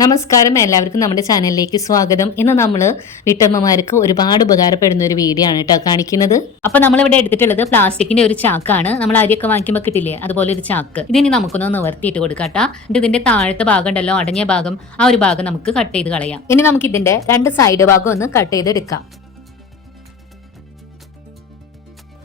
നമസ്കാരം, എല്ലാവർക്കും നമ്മുടെ ചാനലിലേക്ക് സ്വാഗതം. ഇന്ന് നമ്മൾ വീട്ടമ്മമാർക്ക് ഒരുപാട് ഉപകാരപ്പെടുന്ന ഒരു വീഡിയോ ആണ് കേട്ടോ കാണിക്കുന്നത്. അപ്പൊ നമ്മളിവിടെ എടുത്തിട്ടുള്ളത് പ്ലാസ്റ്റിക്കിന്റെ ഒരു ചാക്കാണ്. നമ്മൾ അരിയൊക്കെ വാങ്ങിക്കുമ്പോൾ കിട്ടില്ലേ, അതുപോലെ ഒരു ചാക്ക്. ഇതിനി നമുക്കൊന്ന് നിവർത്തിയിട്ട് കൊടുക്കാട്ടോ. ഇതിന്റെ താഴത്തെ ഭാഗം ഉണ്ടല്ലോ, അടങ്ങിയ ഭാഗം, ആ ഒരു ഭാഗം നമുക്ക് കട്ട് ചെയ്ത് കളയാം. ഇനി നമുക്ക് ഇതിന്റെ രണ്ട് സൈഡ് ഭാഗം ഒന്ന് കട്ട് ചെയ്തെടുക്കാം.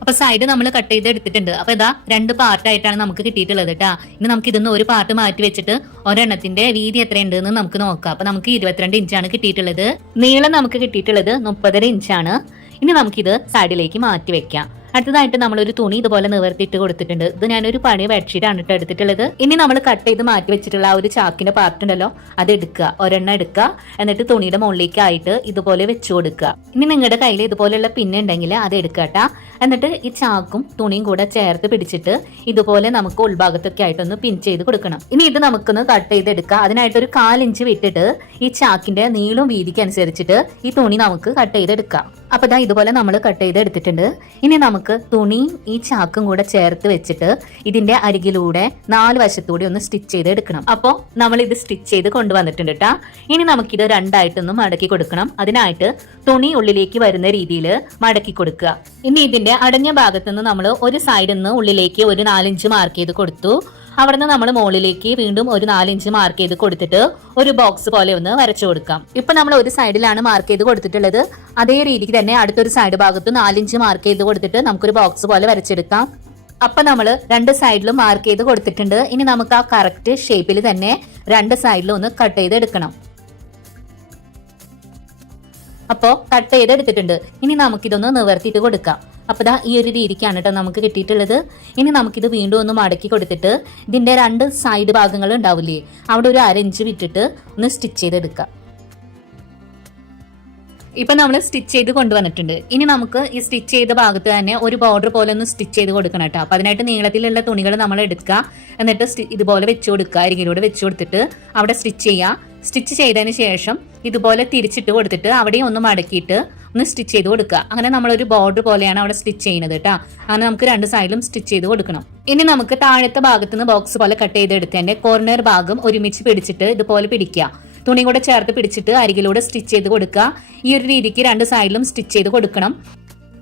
അപ്പൊ സൈഡ് നമ്മൾ കട്ട് ചെയ്ത് എടുത്തിട്ടുണ്ട്. അപ്പൊ ഇതാ രണ്ട് പാർട്ടായിട്ടാണ് നമുക്ക് കിട്ടിയിട്ടുള്ളത് കേട്ടാ. ഇനി നമുക്ക് ഇതൊന്ന് ഒരു പാർട്ട് മാറ്റി വെച്ചിട്ട് ഒരെണ്ണത്തിന്റെ വീതി എത്രയുണ്ട് എന്ന് നമുക്ക് നോക്കാം. അപ്പൊ നമുക്ക് 22 ഇഞ്ചാണ് കിട്ടിയിട്ടുള്ളത്. നീളം നമുക്ക് കിട്ടിയിട്ടുള്ളത് 30 ഇഞ്ചാണ്. ഇനി നമുക്കിത് സൈഡിലേക്ക് മാറ്റി വെക്കാം. അടുത്തതായിട്ട് നമ്മളൊരു തുണി ഇതുപോലെ നിവർത്തിയിട്ട് കൊടുത്തിട്ടുണ്ട്. ഇത് ഞാനൊരു പഴയ ബെഡ്ഷീറ്റ് ആണ് എടുത്തിട്ടുള്ളത്. ഇനി നമ്മൾ കട്ട് ചെയ്ത് മാറ്റി വെച്ചിട്ടുള്ള ആ ഒരു ചാക്കിന്റെ പാർട്ട് ഉണ്ടല്ലോ, അത് എടുക്കുക, ഒരെണ്ണം എടുക്കുക. എന്നിട്ട് തുണിയുടെ മുകളിലേക്കായിട്ട് ഇതുപോലെ വെച്ചു കൊടുക്കുക. ഇനി നിങ്ങളുടെ കയ്യിൽ ഇതുപോലെയുള്ള പിന്നുണ്ടെങ്കിൽ അത് എടുക്കട്ടാ. എന്നിട്ട് ഈ ചാക്കും തുണിയും കൂടെ ചേർത്ത് പിടിച്ചിട്ട് ഇതുപോലെ നമുക്ക് ഉൾഭാഗത്തൊക്കെ ആയിട്ടൊന്ന് പിൻ ചെയ്ത് കൊടുക്കണം. ഇനി ഇത് നമുക്കൊന്ന് കട്ട് ചെയ്തെടുക്കുക. അതിനായിട്ട് ഒരു 1/4 ഇഞ്ച് വിട്ടിട്ട് ഈ ചാക്കിന്റെ നീളവും വീതിക്ക് അനുസരിച്ചിട്ട് ഈ തുണി നമുക്ക് കട്ട് ചെയ്തെടുക്കാം. അപ്പൊ ഇതാ ഇതുപോലെ നമ്മൾ കട്ട് ചെയ്ത് എടുത്തിട്ടുണ്ട്. ഇനി നമുക്ക് തുണിയും ഈ ചാക്കും കൂടെ ചേർത്ത് വെച്ചിട്ട് ഇതിന്റെ അരികിലൂടെ 4 വശത്തൂടെ ഒന്ന് സ്റ്റിച്ച് ചെയ്ത് എടുക്കണം. അപ്പോൾ നമ്മൾ ഇത് സ്റ്റിച്ച് ചെയ്ത് കൊണ്ടുവന്നിട്ടുണ്ട് കേട്ടാ. ഇനി നമുക്കിത് രണ്ടായിട്ടൊന്ന് മടക്കി കൊടുക്കണം. അതിനായിട്ട് തുണി ഉള്ളിലേക്ക് വരുന്ന രീതിയിൽ മടക്കി കൊടുക്കുക. ഇനി ഇതിന്റെ അടഞ്ഞ ഭാഗത്ത് നിന്ന് നമ്മൾ ഒരു സൈഡിൽ നിന്ന് ഉള്ളിലേക്ക് ഒരു 4 ഇഞ്ച് മാർക്ക് ചെയ്ത് കൊടുത്തു. അവിടെ നിന്ന് നമ്മൾ മുകളിലേക്ക് വീണ്ടും ഒരു 4 ഇഞ്ച് മാർക്ക് ചെയ്ത് കൊടുത്തിട്ട് ഒരു ബോക്സ് പോലെ ഒന്ന് വരച്ചു കൊടുക്കാം. ഇപ്പൊ നമ്മൾ ഒരു സൈഡിലാണ് മാർക്ക് ചെയ്ത് കൊടുത്തിട്ടുള്ളത്. അതേ രീതിക്ക് തന്നെ അടുത്തൊരു സൈഡ് ഭാഗത്ത് 4 ഇഞ്ച് മാർക്ക് ചെയ്ത് കൊടുത്തിട്ട് നമുക്കൊരു ബോക്സ് പോലെ വരച്ചെടുക്കാം. അപ്പൊ നമ്മൾ രണ്ട് സൈഡിലും മാർക്ക് ചെയ്ത് കൊടുത്തിട്ടുണ്ട്. ഇനി നമുക്ക് ആ കറക്റ്റ് ഷേപ്പിൽ തന്നെ രണ്ട് സൈഡിലും ഒന്ന് കട്ട് ചെയ്ത് എടുക്കണം. അപ്പോ കട്ട് ചെയ്ത് എടുത്തിട്ടുണ്ട്. ഇനി നമുക്കിതൊന്ന് നിവർത്തിയിട്ട് കൊടുക്കാം. അപ്പൊ ദാ ഈ ഒരു രീതിക്കാണ് കേട്ടോ നമുക്ക് കിട്ടിയിട്ടുള്ളത്. ഇനി നമുക്കിത് വീണ്ടും ഒന്ന് മടക്കി കൊടുത്തിട്ട് ഇതിന്റെ രണ്ട് സൈഡ് ഭാഗങ്ങൾ ഉണ്ടാവില്ലേ, അവിടെ ഒരു 1/2 ഇഞ്ച് വിട്ടിട്ട് ഒന്ന് സ്റ്റിച്ച് ചെയ്തെടുക്കാം. ഇപ്പൊ നമ്മൾ സ്റ്റിച്ച് ചെയ്ത് കൊണ്ടുവന്നിട്ടുണ്ട്. ഇനി നമുക്ക് ഈ സ്റ്റിച്ച് ചെയ്ത ഭാഗത്ത് തന്നെ ഒരു ബോർഡർ പോലെ ഒന്ന് സ്റ്റിച്ച് ചെയ്ത് കൊടുക്കണം കേട്ടോ. അപ്പൊ അതിനായിട്ട് നീളത്തിലുള്ള തുണികൾ നമ്മൾ എടുക്കുക. എന്നിട്ട് ഇതുപോലെ വെച്ചു കൊടുക്കുക. അരികിലൂടെ വെച്ചു കൊടുത്തിട്ട് അവിടെ സ്റ്റിച്ച് ചെയ്യുക. സ്റ്റിച്ച് ചെയ്തതിന് ശേഷം ഇതുപോലെ തിരിച്ചിട്ട് കൊടുത്തിട്ട് അവിടെയും ഒന്ന് മടക്കിയിട്ട് ഒന്ന് സ്റ്റിച്ച് ചെയ്ത് കൊടുക്കുക. അങ്ങനെ നമ്മളൊരു ബോർഡർ പോലെയാണ് അവിടെ സ്റ്റിച്ച് ചെയ്യുന്നത് കേട്ടോ. അങ്ങനെ നമുക്ക് രണ്ട് സൈഡിലും സ്റ്റിച്ച് ചെയ്ത് കൊടുക്കണം. ഇനി നമുക്ക് താഴത്തെ ഭാഗത്തുനിന്ന് ബോക്സ് പോലെ കട്ട് ചെയ്തെടുത്തതിന്റെ കോർണർ ഭാഗം ഒരുമിച്ച് പിടിച്ചിട്ട് ഇതുപോലെ പിടിക്കുക. തുണി കൂടെ ചേർത്ത് പിടിച്ചിട്ട് അരികിലൂടെ സ്റ്റിച്ച് ചെയ്ത് കൊടുക്കുക. ഈ ഒരു രീതിക്ക് രണ്ട് സൈഡിലും സ്റ്റിച്ച് ചെയ്ത് കൊടുക്കണം.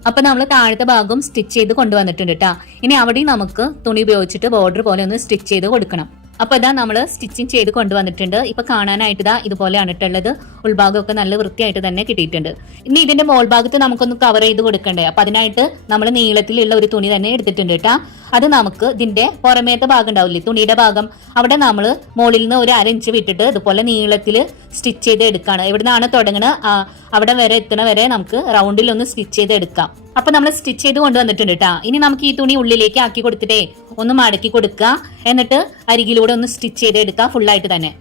അപ്പൊ നമ്മൾ താഴത്തെ ഭാഗം സ്റ്റിച്ച് ചെയ്ത് കൊണ്ടുവന്നിട്ടുണ്ട് കേട്ടോ. ഇനി അവിടെയും നമുക്ക് തുണി ഉപയോഗിച്ചിട്ട് ബോർഡർ പോലെ ഒന്ന് സ്റ്റിച്ച് ചെയ്ത് കൊടുക്കണം. അപ്പൊ ഇതാ നമ്മൾ സ്റ്റിച്ചിങ് ചെയ്ത് കൊണ്ടുവന്നിട്ടുണ്ട്. ഇപ്പൊ കാണാനായിട്ട് ഇതാ ഇതുപോലെയാണ് ഇട്ടുള്ളത്. ഉൾഭാഗമൊക്കെ നല്ല വൃത്തിയായിട്ട് തന്നെ കിട്ടിയിട്ടുണ്ട്. ഇനി ഇതിന്റെ മോൾ ഭാഗത്ത് നമുക്കൊന്ന് കവർ ചെയ്ത് കൊടുക്കണ്ടേ. അപ്പൊ അതിനായിട്ട് നമ്മൾ നീളത്തിലുള്ള ഒരു തുണി തന്നെ എടുത്തിട്ടുണ്ട് കേട്ടാ. അത് നമുക്ക് ഇതിന്റെ പുറമേത്തെ ഭാഗം ഉണ്ടാവില്ലേ, തുണിയുടെ ഭാഗം, അവിടെ നമ്മൾ മുകളിൽ നിന്ന് ഒരു 1/2 ഇഞ്ച് വിട്ടിട്ട് ഇതുപോലെ നീളത്തിൽ സ്റ്റിച്ച് ചെയ്ത് എടുക്കുകയാണ്. എവിടുന്നാണ് തുടങ്ങുന്നത് അവിടെ വരെ എത്തണ വരെ നമുക്ക് റൗണ്ടിൽ ഒന്ന് സ്റ്റിച്ച് ചെയ്ത് എടുക്കാം. അപ്പൊ നമ്മൾ സ്റ്റിച്ച് ചെയ്ത് കൊണ്ടുവന്നിട്ടുണ്ട് കേട്ടാ. ഇനി നമുക്ക് ഈ തുണി ഉള്ളിലേക്ക് ആക്കി കൊടുത്തിട്ടേ ഒന്ന് മടക്കി കൊടുക്കുക. എന്നിട്ട് അരികിലൂടെ ഒന്ന് സ്റ്റിച്ച് ചെയ്ത് എടുക്കുക ഫുള്ളായിട്ട് തന്നെ.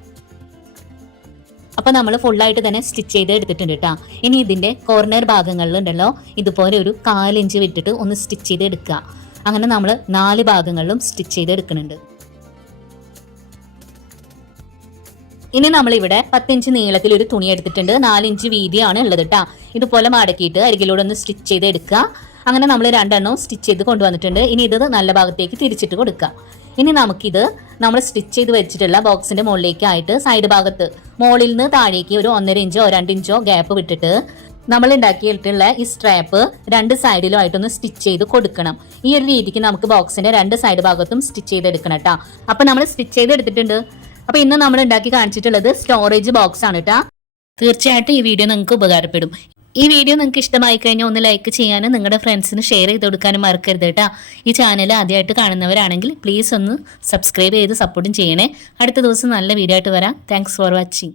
അപ്പൊ നമ്മൾ ഫുള്ളായിട്ട് തന്നെ സ്റ്റിച്ച് ചെയ്ത് എടുത്തിട്ടുണ്ട് കേട്ടാ. ഇനി ഇതിന്റെ കോർണർ ഭാഗങ്ങളിൽ ഉണ്ടല്ലോ ഇതുപോലെ ഒരു 1/4 ഇഞ്ച് വിട്ടിട്ട് ഒന്ന് സ്റ്റിച്ച് ചെയ്ത് എടുക്കുക. അങ്ങനെ നമ്മൾ 4 ഭാഗങ്ങളിലും സ്റ്റിച്ച് ചെയ്ത് എടുക്കുന്നുണ്ട്. ഇനി നമ്മളിവിടെ 10 ഇഞ്ച് നീളത്തിൽ ഒരു തുണി എടുത്തിട്ടുണ്ട്. 4 ഇഞ്ച് വീതിയാണ് ഉള്ളത് കേട്ടാ. ഇതുപോലെ മടക്കിയിട്ട് അരികിലൂടെ ഒന്ന് സ്റ്റിച്ച് ചെയ്ത് എടുക്കുക. അങ്ങനെ നമ്മൾ രണ്ടെണ്ണം സ്റ്റിച്ച് ചെയ്ത് കൊണ്ടുവന്നിട്ടുണ്ട്. ഇനി ഇത് നല്ല ഭാഗത്തേക്ക് തിരിച്ചിട്ട് കൊടുക്കുക. ഇനി നമുക്കിത് നമ്മൾ സ്റ്റിച്ച് ചെയ്ത് വെച്ചിട്ടുള്ള ബോക്സിന്റെ മുകളിലേക്കായിട്ട് സൈഡ് ഭാഗത്ത് മുകളിൽ നിന്ന് താഴേക്ക് ഒരു 1.5 ഇഞ്ചോ 2 ഇഞ്ചോ ഗ്യാപ്പ് വിട്ടിട്ട് നമ്മൾ ഉണ്ടാക്കിയിട്ടുള്ള ഈ സ്ട്രാപ്പ് രണ്ട് സൈഡിലും ആയിട്ടൊന്ന് സ്റ്റിച്ച് ചെയ്ത് കൊടുക്കണം. ഈ ഒരു രീതിക്ക് നമുക്ക് ബോക്സിന്റെ രണ്ട് സൈഡ് ഭാഗത്തും സ്റ്റിച്ച് ചെയ്തെടുക്കണം കേട്ടോ. അപ്പൊ നമ്മൾ സ്റ്റിച്ച് ചെയ്ത് എടുത്തിട്ടുണ്ട്. അപ്പൊ ഇന്ന് നമ്മൾ ഉണ്ടാക്കി കാണിച്ചിട്ടുള്ളത് സ്റ്റോറേജ് ബോക്സ് ആണ് കേട്ടോ. തീർച്ചയായിട്ടും ഈ വീഡിയോ നിങ്ങൾക്ക് ഉപകാരപ്പെടും. ഈ വീഡിയോ നിങ്ങൾക്ക് ഇഷ്ടമായി കഴിഞ്ഞാൽ ഒന്ന് ലൈക്ക് ചെയ്യാനും നിങ്ങളുടെ ഫ്രണ്ട്സിന് ഷെയർ ചെയ്ത് കൊടുക്കാനും മറക്കരുത് കേട്ടോ. ഈ ചാനൽ ആദ്യമായിട്ട് കാണുന്നവരാണെങ്കിൽ പ്ലീസ് ഒന്ന് സബ്സ്ക്രൈബ് ചെയ്ത് സപ്പോർട്ടും ചെയ്യണേ. അടുത്ത ദിവസം നല്ല വീഡിയോ ആയിട്ട് വരാം. Thanks for watching.